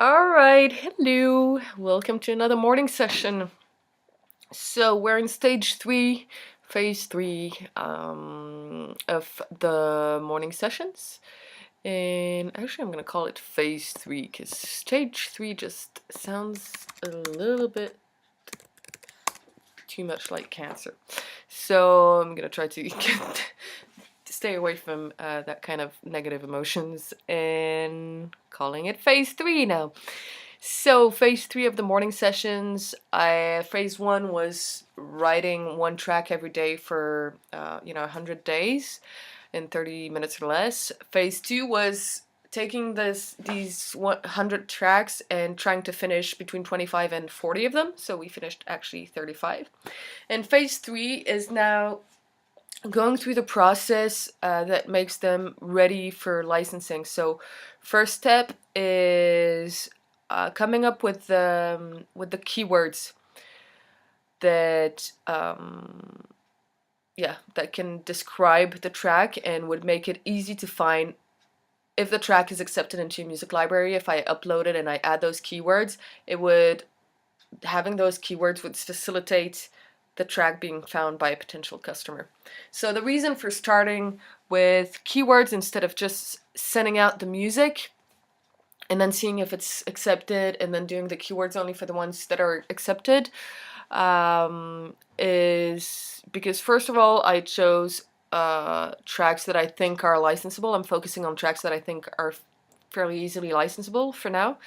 All right, hello. Welcome to another morning session. So we're in stage 3, phase 3 of the morning sessions. And actually, I'm going to call it phase 3 because stage 3 just sounds a little bit too much like cancer. So I'm going to try to stay away from that kind of negative emotions and calling it phase 3 now. So phase 3 of the morning sessions, phase 1 was writing one track every day for 100 days in 30 minutes or less. Phase 2 was taking these 100 tracks and trying to finish between 25 and 40 of them. So we finished actually 35. And phase 3 is now going through the process that makes them ready for licensing. So first step is coming up with the keywords that that can describe the track and would make it easy to find if the track is accepted into a music library. If I upload it and I add those keywords, having those keywords would facilitate the track being found by a potential customer. So the reason for starting with keywords instead of just sending out the music and then seeing if it's accepted and then doing the keywords only for the ones that are accepted is because, first of all, I chose tracks that I think are licensable. I'm focusing on tracks that I think are fairly easily licensable for now.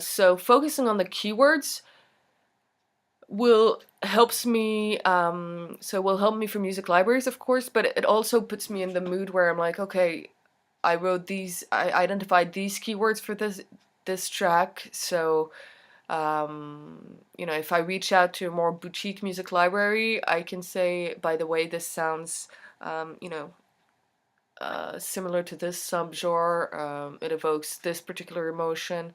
So focusing on the keywords will help me for music libraries, of course, but it also puts me in the mood where I'm like, okay, I identified these keywords for this track, so if I reach out to a more boutique music library, I can say, by the way, this sounds similar to this subgenre, it evokes this particular emotion,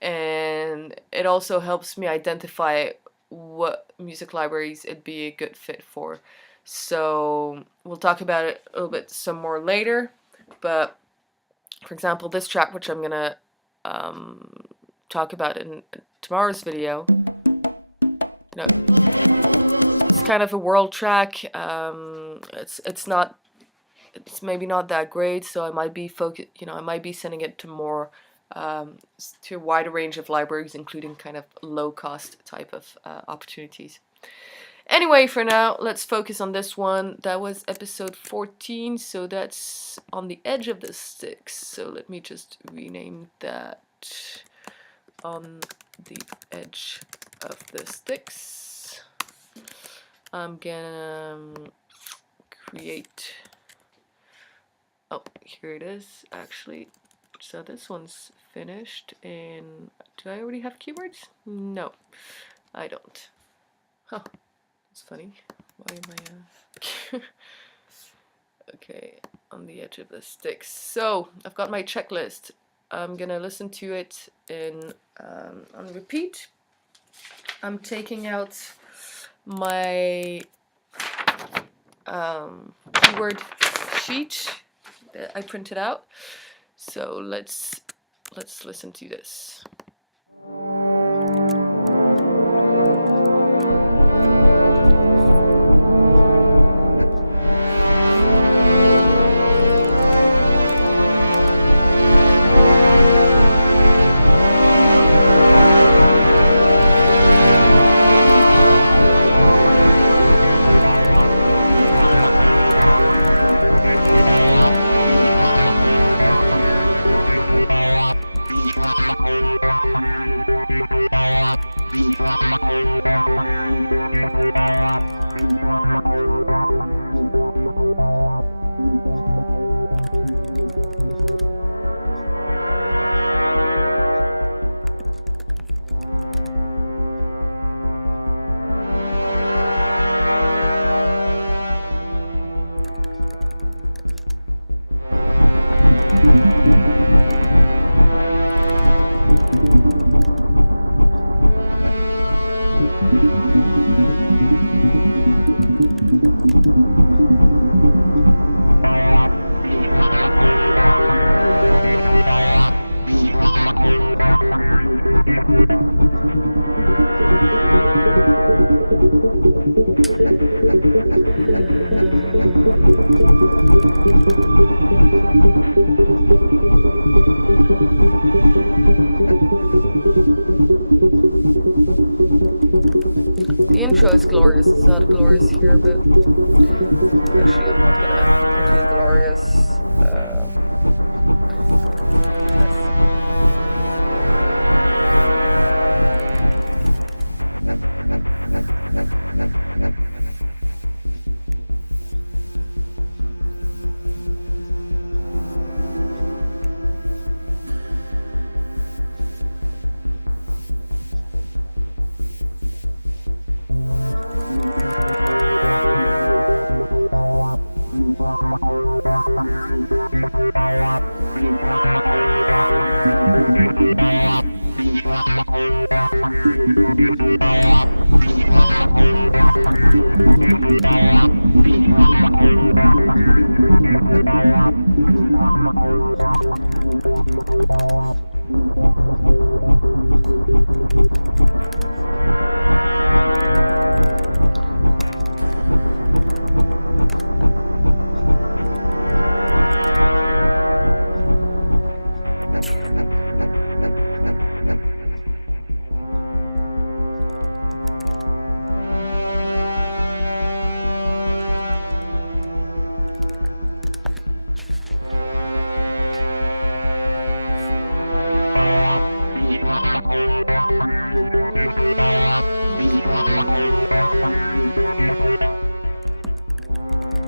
and it also helps me identify what music libraries it'd be a good fit for. So we'll talk about it a little bit some more later, but for example, this track, which I'm gonna talk about in tomorrow's video, it's kind of a world track. It's maybe not that great, so I might be sending it to to a wider range of libraries, including kind of low-cost type of opportunities. Anyway, for now, let's focus on this one. That was episode 14, so that's On the Edge of the Styx. So let me just rename that On the Edge of the Styx. I'm gonna create... Oh, here it is, actually. So this one's finished, and do I already have keywords? No, I don't. Huh, that's funny. Why am I... Okay, On the Edge of the Styx. So, I've got my checklist. I'm gonna listen to it on repeat. I'm taking out my keyword sheet that I printed out. So let's listen to this.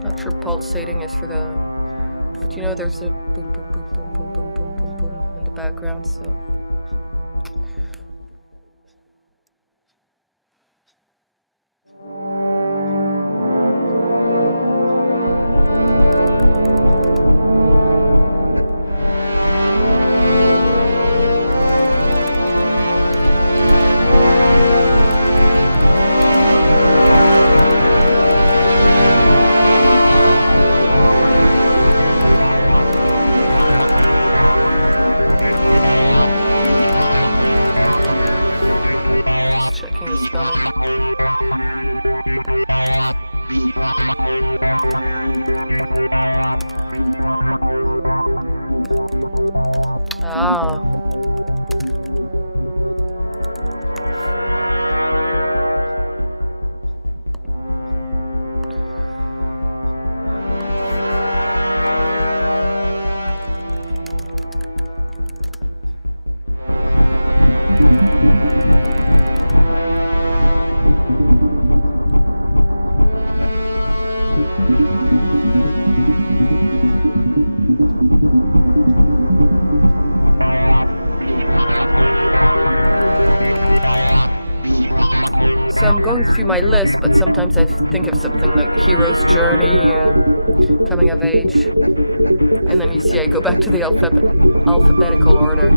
Not sure pulsating is for the. Do you know there's a boop, boop, boop, boop, boop, boop, boop, boop in the background? So. My list, but sometimes I think of something like Hero's Journey, Coming of Age, and then you see I go back to the alphabetical order.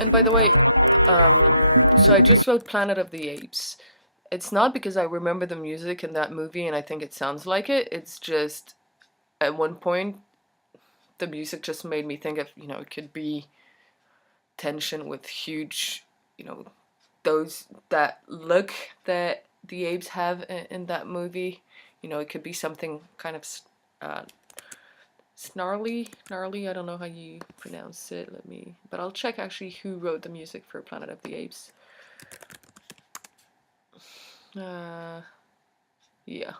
And by the way, so I just wrote Planet of the Apes. It's not because I remember the music in that movie and I think it sounds like it. It's just at one point the music just made me think of, it could be tension with huge, that look that the apes have in that movie. It could be something kind of snarly, I don't know how you pronounce it, but I'll check actually who wrote the music for Planet of the Apes. Yeah,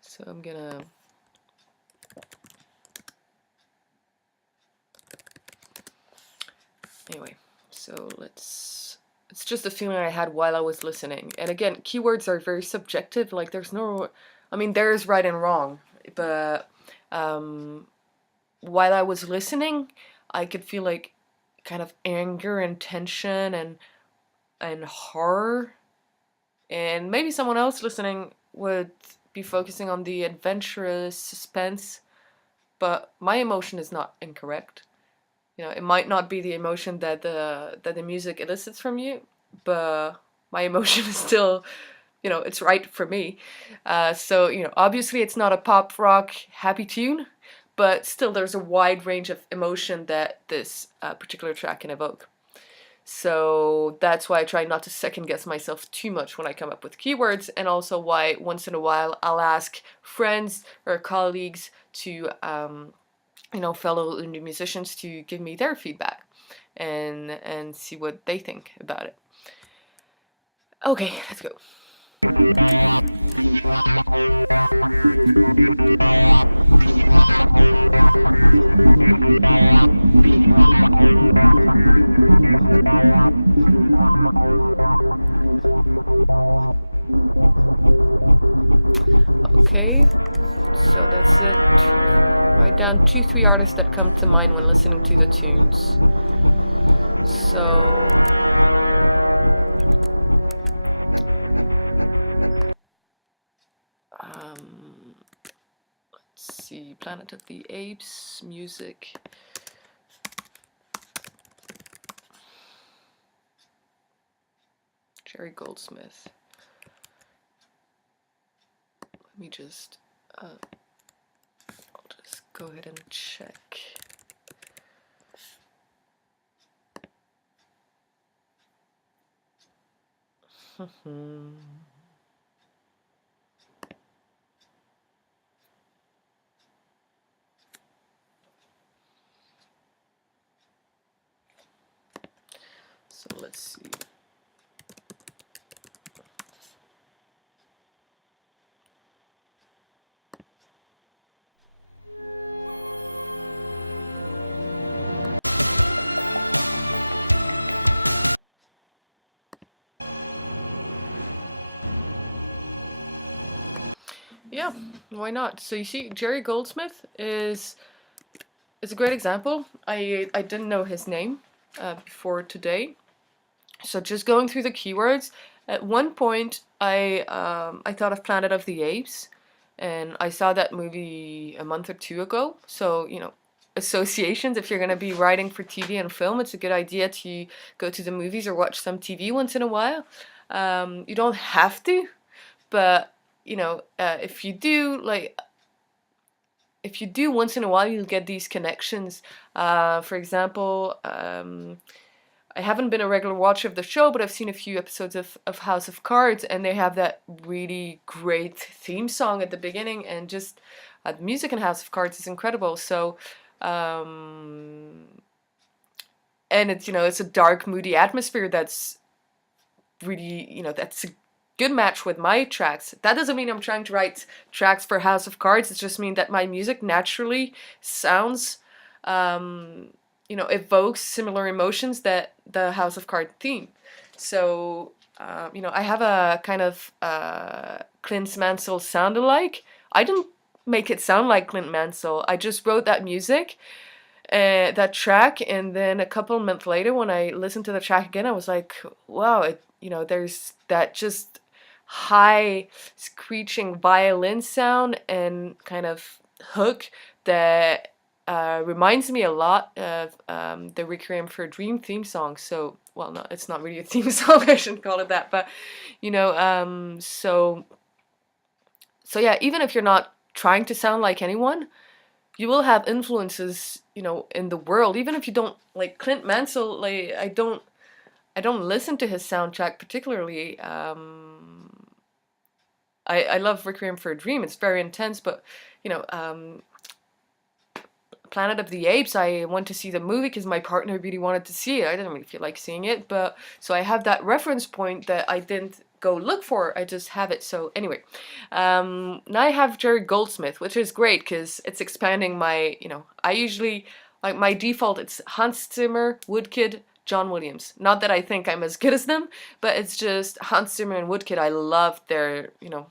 so I'm gonna anyway, so it's just a feeling I had while I was listening. And again, keywords are very subjective, like there's no, there's right and wrong, but while I was listening, I could feel like kind of anger and tension and horror. And maybe someone else listening would be focusing on the adventurous suspense, but my emotion is not incorrect. It might not be the emotion that the music elicits from you, but my emotion is still, it's right for me. So, obviously it's not a pop rock happy tune, but still there's a wide range of emotion that this particular track can evoke. So that's why I try not to second guess myself too much when I come up with keywords, and also why once in a while I'll ask friends or colleagues to, fellow indie musicians to give me their feedback. and see what they think about it. Okay, let's go. Okay, so that's it. Write down 2-3 artists that come to mind when listening to the tunes. So let's see, Planet of the Apes, music. Jerry Goldsmith. Let me just, I'll just go ahead and check. So let's see. Yeah, why not? So you see, Jerry Goldsmith is a great example. I didn't know his name before today. So just going through the keywords, at one point I thought of Planet of the Apes, and I saw that movie a month or two ago. So you know, associations. If you're gonna be writing for TV and film, it's a good idea to go to the movies or watch some TV once in a while. You don't have to, but you know, if you do, like, if you do once in a while, you'll get these connections. For example, I haven't been a regular watcher of the show, but I've seen a few episodes of House of Cards, and they have that really great theme song at the beginning, and just the music in House of Cards is incredible. So, and it's, you know, it's a dark, moody atmosphere that's really, you know, that's a good match with my tracks. That doesn't mean I'm trying to write tracks for House of Cards. It just means that my music naturally sounds, you know, evokes similar emotions that the House of Cards theme. So, you know, I have a kind of Clint Mansell sound alike. I didn't make it sound like Clint Mansell. I just wrote that music, that track, and then a couple months later, when I listened to the track again, I was like, wow, it, you know, there's that just high screeching violin sound and kind of hook that reminds me a lot of the Requiem for a Dream theme song. So, well, no, it's not really a theme song, I shouldn't call it that, but, you know, so yeah, even if you're not trying to sound like anyone, you will have influences, you know, in the world. Even if you don't like Clint Mansell, like I don't listen to his soundtrack particularly. I love Requiem for a Dream. It's very intense, but you know, Planet of the Apes, I went to see the movie because my partner really wanted to see it. I didn't really feel like seeing it, but so I have that reference point that I didn't go look for. I just have it. So anyway, now I have Jerry Goldsmith, which is great because it's expanding my, you know, I usually, like, my default, it's Hans Zimmer, Woodkid, John Williams. Not that I think I'm as good as them, but it's just Hans Zimmer and Woodkid. I love their, you know,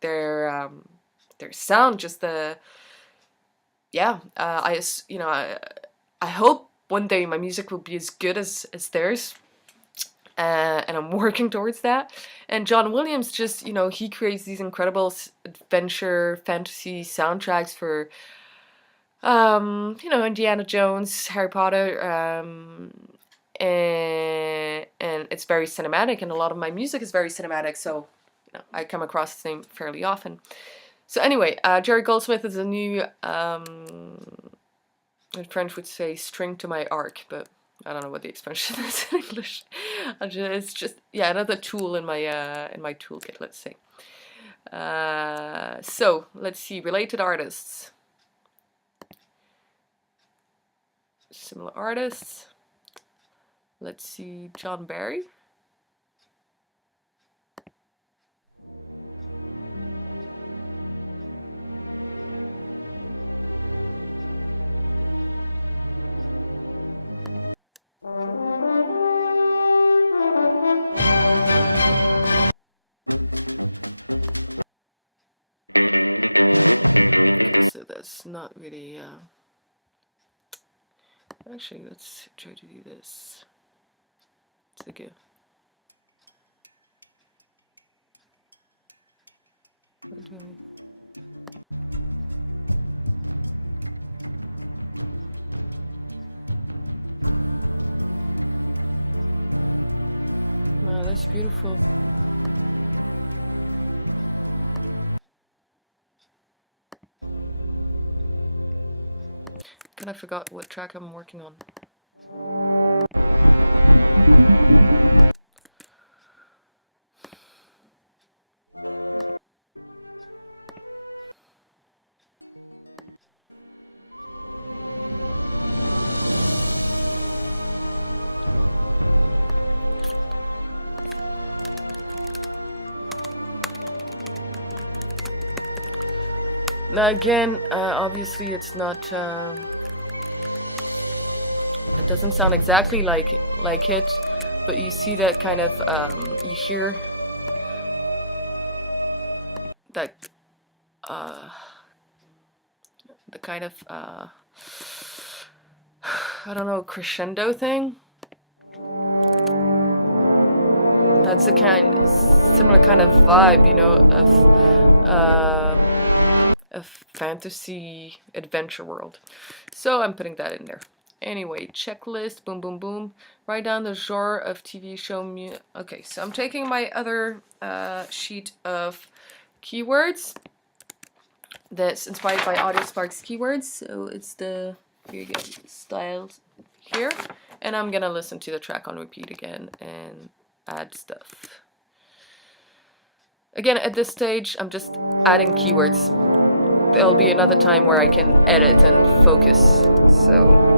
their sound, just the, yeah, you know, I hope one day my music will be as good as theirs, and I'm working towards that. And John Williams, just, you know, he creates these incredible adventure fantasy soundtracks for, you know, Indiana Jones, Harry Potter, and it's very cinematic, and a lot of my music is very cinematic, so you know, I come across his name fairly often. So anyway, Jerry Goldsmith is a new, in French would say string to my arc, but I don't know what the expression is in English. It's just, yeah, another tool in my toolkit, let's say. So let's see, related artists, similar artists. Let's see, John Barry. So that's not really. Actually, let's try to do this. It's like a. Oh, that's beautiful. And I forgot what track I'm working on. Now again, obviously it's not. It doesn't sound exactly like it, but you see that kind of. You hear that. The kind of. I don't know, crescendo thing. That's a similar kind of vibe, you know, of fantasy adventure world. So I'm putting that in there. Anyway, checklist, boom, boom, boom. Write down the genre of TV show. Okay, so I'm taking my other sheet of keywords that's inspired by Audio Spark's keywords. So it's the, here you go, styles here. And I'm gonna listen to the track on repeat again and add stuff. Again, at this stage, I'm just adding keywords. There'll be another time where I can edit and focus. So.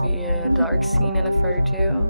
Maybe a dark scene in a fur too.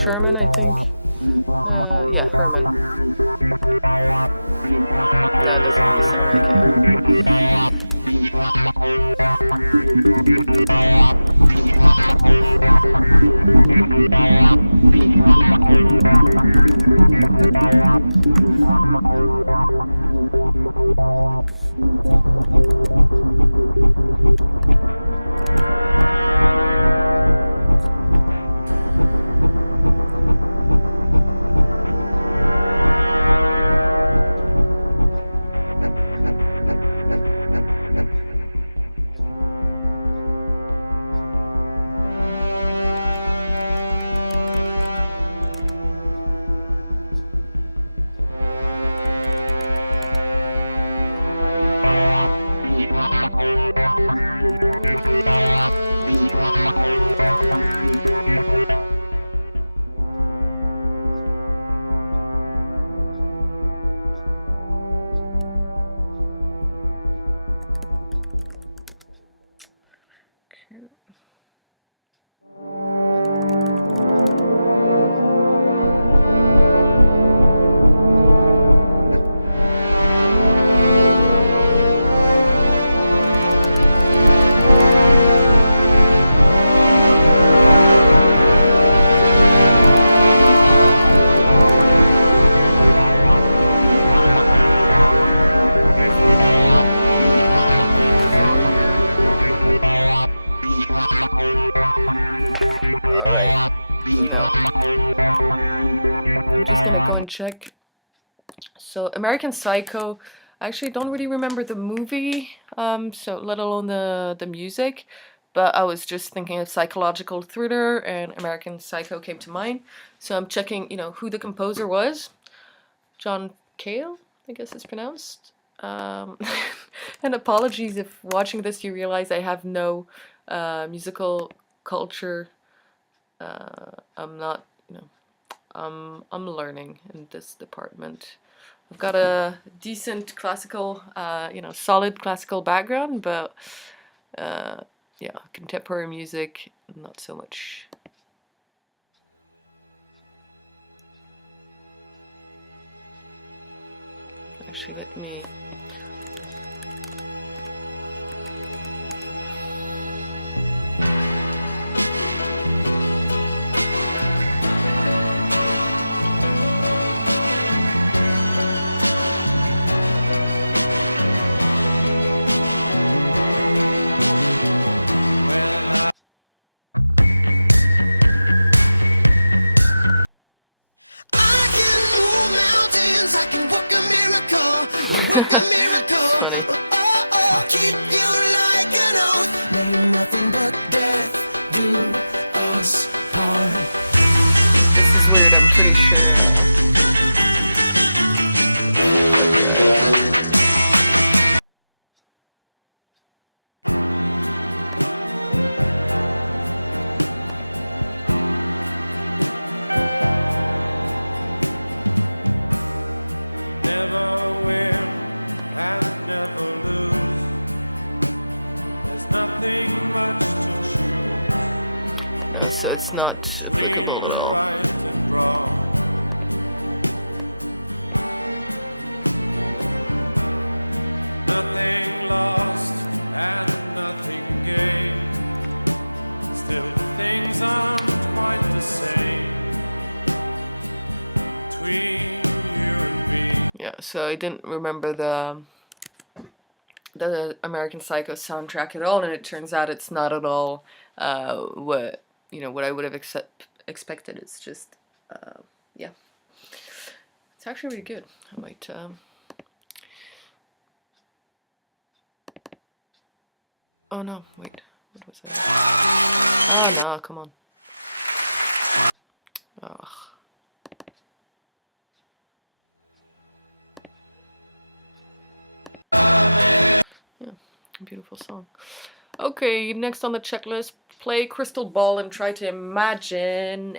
Sherman, I think. Yeah, Herman. That was Just gonna go and check. So American Psycho, I actually don't really remember the movie, so let alone the music, but I was just thinking of psychological thriller and American Psycho came to mind. So I'm checking, who the composer was. John Cale, I guess it's pronounced. And apologies if watching this you realize I have no musical culture. I'm not, I'm learning in this department. I've got a decent classical, solid classical background, but yeah, contemporary music, not so much. Actually, let me... So it's not applicable at all. Right and wrong. Nothing lost and nothing gained. Still things aren't quite the same between you and me. Yeah, so I didn't remember the American Psycho soundtrack at all, and it turns out it's not at all what I would have expected. It's just yeah, it's actually really good. I might oh no, wait, what was that? Oh no, come on. Ugh. Yeah, beautiful song. Okay, next on the checklist, play Crystal Ball and try to imagine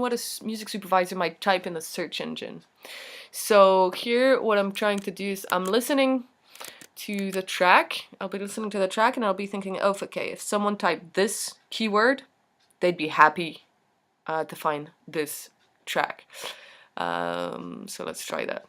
what a music supervisor might type in the search engine. So here, what I'm trying to do is I'm listening to the track. I'll be listening to the track and I'll be thinking, oh, okay, if someone typed this keyword, they'd be happy to find this track. So let's try that.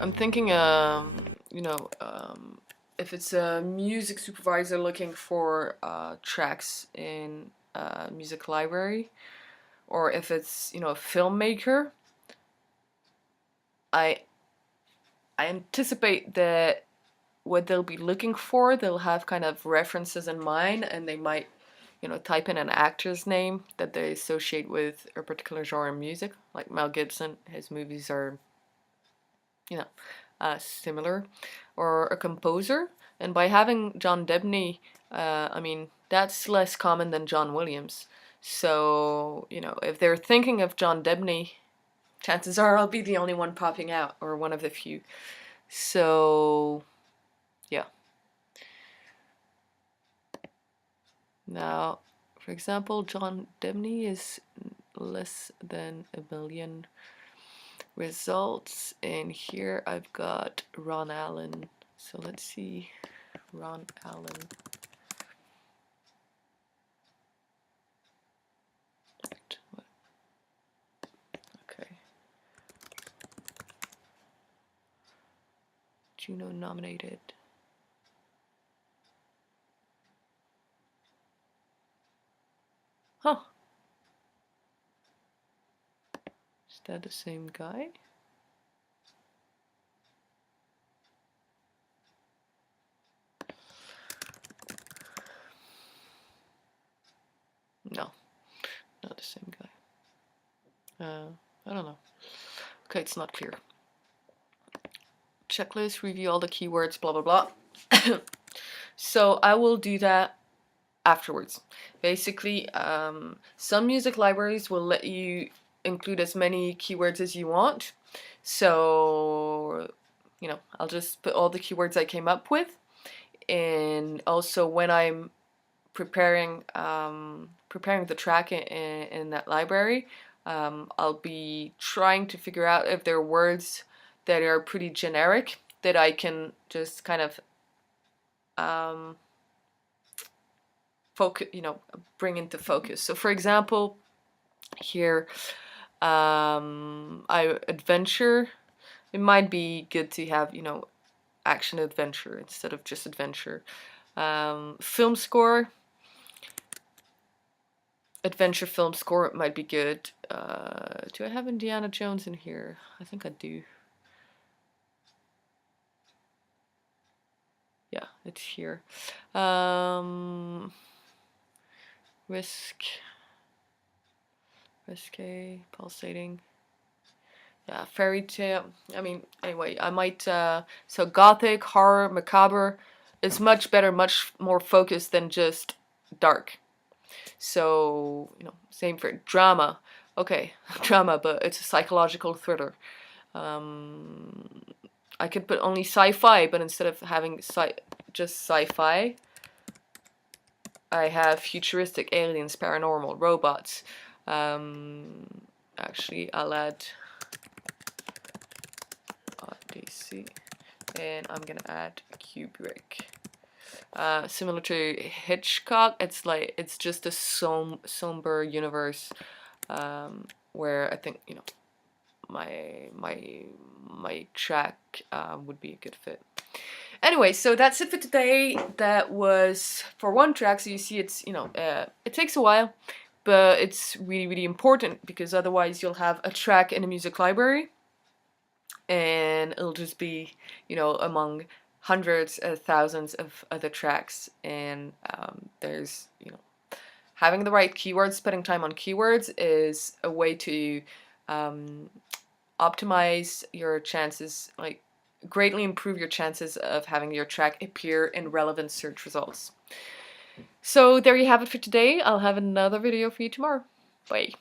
I'm thinking, you know, if it's a music supervisor looking for tracks in a music library, or if it's, you know, a filmmaker, I anticipate that what they'll be looking for, they'll have kind of references in mind, and they might, you know, type in an actor's name that they associate with a particular genre of music. Like Mel Gibson, his movies are, you know, similar, or a composer. And by having John Debney, I mean, that's less common than John Williams. So, you know, if they're thinking of John Debney, chances are I'll be the only one popping out, or one of the few. So, yeah. Now, for example, John Debney is less than 1 million results, and here I've got Ron Allen. So let's see, Ron Allen. Okay. Juno nominated. Huh. Is that the same guy? No, not the same guy. I don't know. Okay, it's not clear. Checklist, review all the keywords, blah blah blah. So I will do that afterwards. Basically, some music libraries will let you include as many keywords as you want. So, you know, I'll just put all the keywords I came up with. And also when I'm preparing the track in that library, I'll be trying to figure out if there are words that are pretty generic that I can just kind of focus, you know, bring into focus. So for example, here, adventure, it might be good to have, you know, action adventure instead of just adventure. Film score, adventure film score might be good. Do I have Indiana Jones in here? I think I do. Yeah, it's here. Risque, pulsating. Yeah, fairy tale. I mean, anyway, I might. So gothic, horror, macabre is much better, much more focused than just dark. So, you know, same for drama. Okay, drama, but it's a psychological thriller. I could put only sci-fi, but instead of having just sci-fi, I have futuristic, aliens, paranormal, robots. Actually, I'll add DC, and I'm gonna add Kubrick. Similar to Hitchcock, it's just a somber universe, where I think, you know, my track would be a good fit. Anyway, so that's it for today. That was for one track. So you see, it's, you know, it takes a while, but it's really, really important, because otherwise you'll have a track in a music library and it'll just be, you know, among hundreds of thousands of other tracks. And there's, you know, having the right keywords, spending time on keywords is a way to optimize your chances, like greatly improve your chances of having your track appear in relevant search results. So there you have it for today. I'll have another video for you tomorrow. Bye.